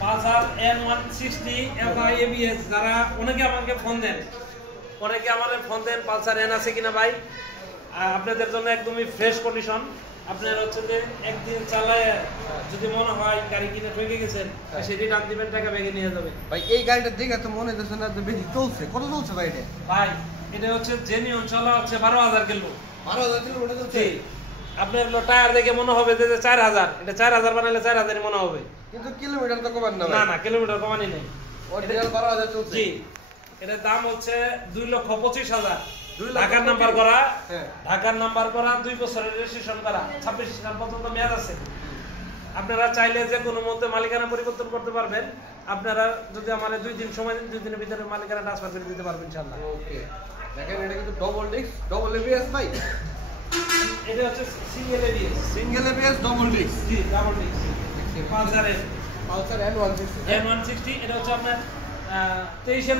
Pulsar N160 এবং ABS যারা অনেকে আমাকে ফোন দেন পালসার N আছে কিনা ভাই, আপনাদের জন্য একদমই ফ্রেশ কন্ডিশন। আপনার হচ্ছে যে একদিন চালায় যদি মনে হয় গাড়ি কিনে ঠকে গেছেন সেটি টান দিবেন, টাকা ব্যাগে নিয়ে যাবেন। ভাই এই গাড়িটা দেখে তো মনে হচ্ছে না যে বেশি চলছে। কত চলছে ভাই এটা? ভাই এটা হচ্ছে জেনুইন চলা হচ্ছে 12,000 কিলো। 12,000 কিলো ওটা চলছে। আপনার টায়ার দেখে মনে হবে যে 4000, এটা 4000 বানাইলে 4000ই মনে হবে, কিন্তু কিলোমিটার তো কমান না ভাই। না কিলোমিটার কমানি নেই, অরিজিনাল 12,000 চলছে। জি এটার দাম হচ্ছে 2,25,000। ঢাকার নাম্বার করা, ঢাকার নাম্বার করা, 2 বছরের রেজিস্ট্রেশন করা, 26 সাল পর্যন্ত মেয়াদ আছে। আপনারা চাইলে যে কোনো মধ্যে মালিকানা পরিবর্তন করতে পারবেন। আপনারা যদি আমাদের 2 দিন সময় দিন, 2 দিনের ভিতরে মালিকানা ট্রান্সফার করে দিতে পারবেন ইনশাআল্লাহ। ওকে, দেখেন এটা কিন্তু ডাবল ডিস্ক, ডাবল এবিএস ভাই। এটা হচ্ছে single ABS, single ABS double disc. জি double disc. Pulsar N160 N160 এটা হচ্ছে আপনার 23 এর